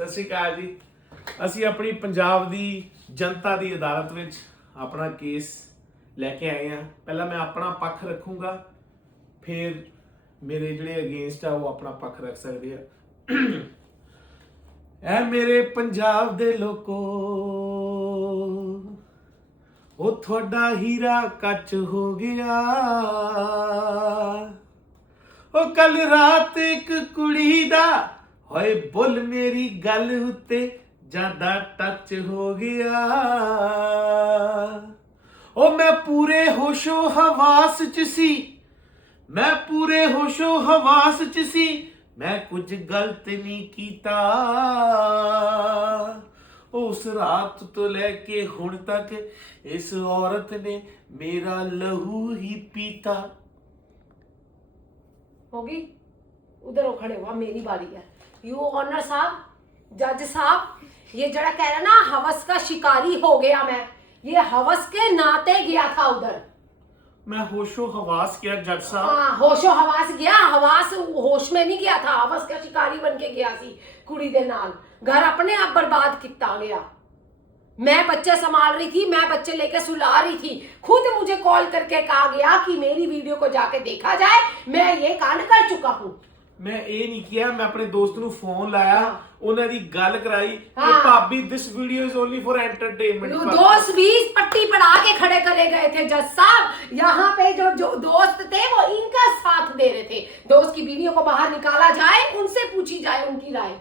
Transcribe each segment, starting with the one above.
सत श्री अकाल जी। ਅਸੀਂ ਆਪਣੀ ਪੰਜਾਬ ਦੀ ਜਨਤਾ ਦੀ ਅਦਾਲਤ ਵਿੱਚ ਆਪਣਾ ਕੇਸ ਲੈ ਕੇ ਆਏ ਹਾਂ। ਪਹਿਲਾਂ ਮੈਂ ਆਪਣਾ ਪੱਖ ਰੱਖੂੰਗਾ, ਫਿਰ ਮੇਰੇ ਜਿਹੜੇ ਅਗੇਂਸਟ ਆ ਉਹ ਆਪਣਾ ਪੱਖ ਰੱਖ ਸਕਦੇ ਆ। ਐ ਮੇਰੇ ਪੰਜਾਬ ਦੇ ਲੋਕੋ, ਉਹ ਤੁਹਾਡਾ ਹੀਰਾ ਕੱਚ ਹੋ ਗਿਆ। ਉਹ ਕੱਲ ਰਾਤ ਇੱਕ ਕੁੜੀ ਦਾ ਹੋਏ ਬੁੱਲ ਮੇਰੀ ਗੱਲ ਉੱਤੇ ज्यादा टच हो गया। ओ मैं पूरे होशो हवास च सी, मैं पूरे होशो हवास च सी, मैं कुछ गलत नहीं कीता। उस रात तो लेके हुण तक इस औरत ने मेरा लहू ही पीता। होगी उधर खड़े हुआ, मेरी बारी है। यू ऑनर साहब, जज साहब, ये जरा कह रहा ना हवस का शिकारी हो गया मैं, ये हवस के नाते गया था उधर। मैं होशो हवास किया जज साहब। हाँ, होशो हवास गया, हवास होश में नहीं गया था, हवस का शिकारी बन के गया सी कुड़ी दे नाल। घर अपने आप बर्बाद किया गया। मैं बच्चे संभाल रही थी, मैं बच्चे लेके सुला रही थी, खुद मुझे कॉल करके कहा गया कि मेरी वीडियो को जाके देखा जाए। मैं ये कांड कर चुका हूँ। मैं ये नहीं किया, मैं अपने दोस्त नु फोन लाया, उन्हें दी गल कराई कि हाँ। भाभी this video is only for entertainment. दोस्त 20 पट्टी पढ़ा के खड़े करे गए थे जज साहब। यहाँ पे जो दोस्त थे वो इनका साथ दे रहे थे। दोस्त की बीवियों को बाहर निकाला जाए, उनसे पूछी जाए उनकी राय।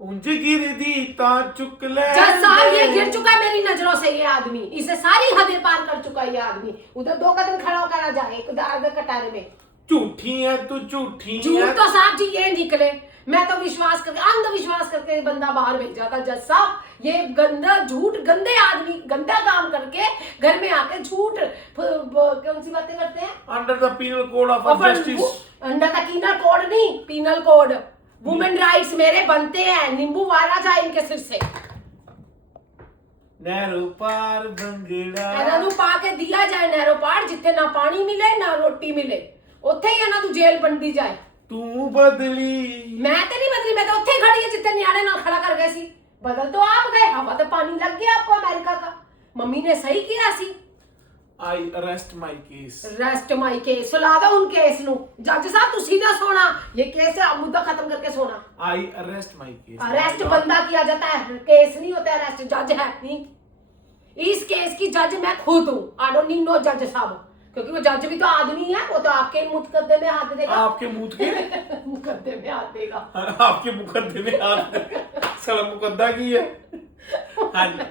उंज गिर दी ता चुक ले। जज साहब ये गिर चुका है मेरी नजरों से, ये आदमी इसे सारी हदें पार कर चुका है। ये आदमी उधर 2 कदम खड़ा होकर आ जाए, आगे कटारे में। झूठी है तू, झूठी झूठ है तो साहब जी ये निकले। मैं तो विश्वास करके, अंधविश्वास करके बंदा बाहर भेजा था जज साहब। ये गंदा झूठ, गंदे आदमी गंदा काम करके घर में आके झूठ कौन सी बातें करते हैं? Under the penal code of justice. Under the penal code नहीं, पीनल कोड, वुमेन राइट्स मेरे बनते हैं। नींबू वारा जाए इनके सिर से। नहरों पार बंगड़ा ਇਹਨਾਂ ਨੂੰ ਪਾ ਕੇ ਦਿया जाए नहरों पार, जिथे ना पानी मिले ना रोटी मिले, ਉੱਥੇ ਹੀ ਇਹਨਾਂ ਨੂੰ ਜੇਲ੍ਹ ਬਣਦੀ ਜਾਏ। तू बदली मैं तो नहीं बदली, मैं तो उत्थे ही खड़ी है जितने न्याणे नाल खड़ा कर गए सी। बदल तो आप गए, हवा तो पानी लग गया आपको अमेरिका का। मम्मी ने सही किया सी। I arrest my case. Rest my case, सुला दो उन केस नु। जज साहब तुसी ना सोना, ये केस है, मुद्दा खत्म करके सोना। आई अरेस्ट माय केस। अरेस्ट बंदा किया जाता है, केस नहीं होता, अरेस्ट जज है नहीं। इस केस की जज मैं खुद हूँ। आई डोंट नीड नो जज साहब, क्योंकि वो जज भी तो आदमी है। वो तो आपके मुकद्दे में हाथ देगा। आपके मुंह के मुकद्दे में हाथ देगा। आपके मुकद्दे में हाथ साला मुकद्दा की है। हाँ जी,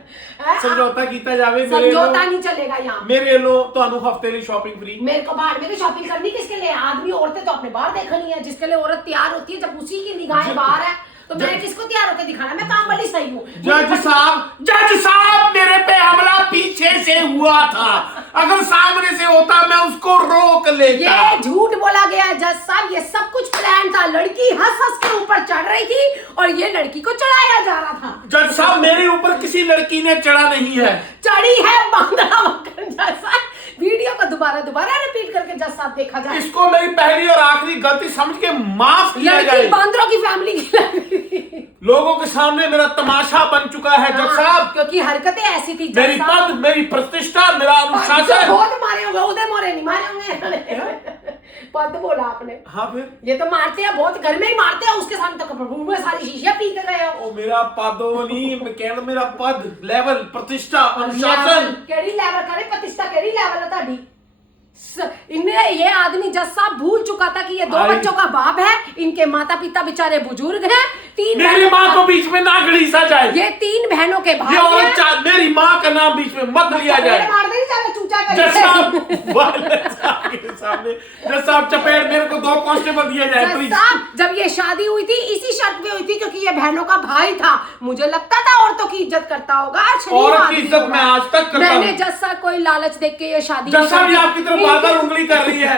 समझौता कीता जावे। समझौता नहीं चलेगा यहाँ। मेरे लो ਤੁਹਾਨੂੰ ਹਫਤੇ ਲਈ ਸ਼ਾਪਿੰਗ फ्री। मेरे को बाहर में शॉपिंग करनी किसके लिए? आदमी औरतें तो अपने बाहर देखनी है। जिसके लिए औरत तैयार होती है, जब उसी की निगाहें बाहर है, तो मैं किसको तैयार होकर दिखाना? मैं काम वाली सही हूँ। जज साहब मेरे पे हमला पीछे से हुआ था, अगर सामने से होता मैं उसको रोक लेता। ये झूठ बोला गया है जज साहब, ये सब कुछ प्लान था। लड़की हंस हंस के ऊपर चढ़ रही थी और ये लड़की को चढ़ाया जा रहा था। जज साहब मेरे ऊपर किसी लड़की ने चढ़ा नहीं है, चढ़ी है बांद्रा वक्र। जज साहब वीडियो को दोबारा रिपीट करके जज साहब देखा जाए। इसको मेरी पहली और आखिरी गलती समझ के माफ किया जाए। बांद्रों की फैमिली की लड़की लोगों के सामने मेरा तमाशा बन चुका है जज साहब, क्योंकि हरकतें ऐसी थी। मेरी पद, मेरी प्रतिष्ठा, मेरा अनुशासन। बहुत मारे होंगे, उधर मोरे नहीं मारे होंगे। पद बोला आपने। हाँ फिर ये तो मारते हैं, बहुत घर में ही मारते हैं। उसके सामने तो मुंह में सारी शीशियां पी के गए हो। ओ मेरा पदो नहीं, मैं कहना मेरा पद, लेवल, प्रतिष्ठा, अनुशासन। केड़ी लेवल करे प्रतिष्ठा, केड़ी लेवल है ताड़ी? इन्हें ये आदमी जज साहब भूल चुका था कि ये 2 बच्चों का बाप है। इनके माता पिता बेचारे बुजुर्ग हैं। 3 मेरी माँ को बीच में ना घड़ीसा जाए। ये 3 बहनों के भाई हैं। मेरी माँ का नाम बीच में मत लिया जाए। मार दे चूचा जज साहब चपेट मेरे को 2 कांस्टेबल दिया जाए प्लीज। जब ये शादी हुई थी इसी शर्त पे हुई थी, क्योंकि ये बहनों का भाई था। मुझे लगता था औरतों की इज्जत करता होगा। औरत की इज्जत मैं आज तक करता हूं। मैंने जज साहब कोई लालच देख के ये शादी जज साहब ये आपकी तरफ बार-बार उंगली कर रही है।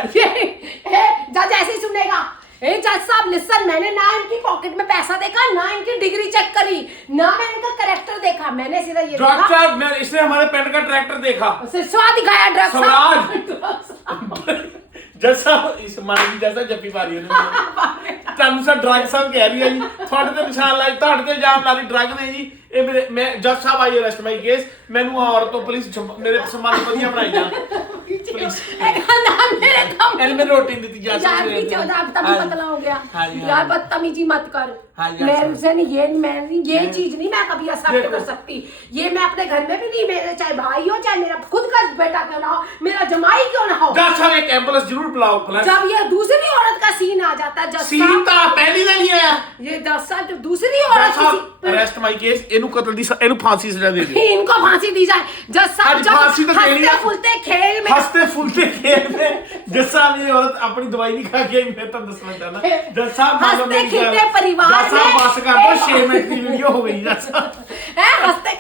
जज ऐसे ही सुनेगा। जज साहब लिसन, मैंने ना इनकी पॉकेट में पैसा देखा, ना इनकी डिग्री चेक करी, ना मैं इनका कैरेक्टर देखा। मैंने सीधा ये देखा, इसने हमारे पेंट का ट्रैक्टर देखा, सिरसवा दिखाया ड्रग्स। ਜੱਜ ਸਾਹਿਬ ਇਸ ਮਾਨ ਦੀ ਜੱਜ ਸਾਹਿਬ ਜੱਫੀ ਪਾ ਰਹੀ ਉਹਨੇ ਤੁਹਾਨੂੰ ਸਰ ਡਰੱਗ ਸਾਹਿਬ ਕਹਿ ਰਹੀ ਹੈ ਜੀ ਤੁਹਾਡੇ ਤੇ ਨਿਸ਼ਾਨ ਲਾਈ ਤੁਹਾਡੇ ਤੇ ਇਲਜ਼ਾਮ ਲਾ ਰਹੀ ਡਰੱਗ ਨੇ ਜੀ ਇਹ ਮੇਰੇ ਮੈਂ ਜੱਜ ਸਾਹਿਬ ਆਈ ਅਰੈਸਟ ਮਾਈ ਕੇਸ ਮੈਨੂੰ ਔਰਤ ਤੋਂ ਪੁਲਿਸ ਮੇਰੇ ਸਮਾਨ ਵਧੀਆ ਬਣਾਈ ਜਾ ਪੁਲਿਸ ਇਹਨੇ ਮੈਨੂੰ ਰੋਟੀ ਦਿੱਤੀ ਜੱਜ यार ਸਾਹਿਬ पीछे होता अब तभी पतला हो गया हाँ जी, हाँ यार जी। बदतमीजी मत कर हाँ जी, मैं हाँ से नहीं ये चीज नहीं मैं कभी एक्सेप्ट कर सकती ये मैं अपने घर में भी नहीं मेरे चाहे भाई हो चाहे मेरा खुद का बेटा क्यों ना हो मेरा जमाई क्यों ना हो जज साहब एक एम्बुलेंस जरूर बुलाओ प्लस जब ये दूसरी औरत का सीन आ जाता है जज सीन साहब ਤਾਂ ਪਹਿਲੀ ਦਾ ਨਹੀਂ ਆਇਆ ये जज साहब जब दूसरी औरत किसी ਅਰੈਸਟ ਮਾਈ ਕੇਸ ਇਹਨੂੰ ਕਤਲ ਦੀ ਇਹਨੂੰ ਫਾਂਸੀ ਸਜ਼ਾ ਦੇ ਦਿਓ इनको फांसी दी जाए जज साहब आज जब फांसी तो देनी है। हंसते फुलते खेल में हंसते फुलते खेल में जज साहब ये औरत अपनी दवाई नहीं खा के मैं तो दसना चाहना जज साहब हंसते खेलते परिवार जज साहब में बस कर दो 6 मिनट की वीडियो हो गई जज साहब है हंसते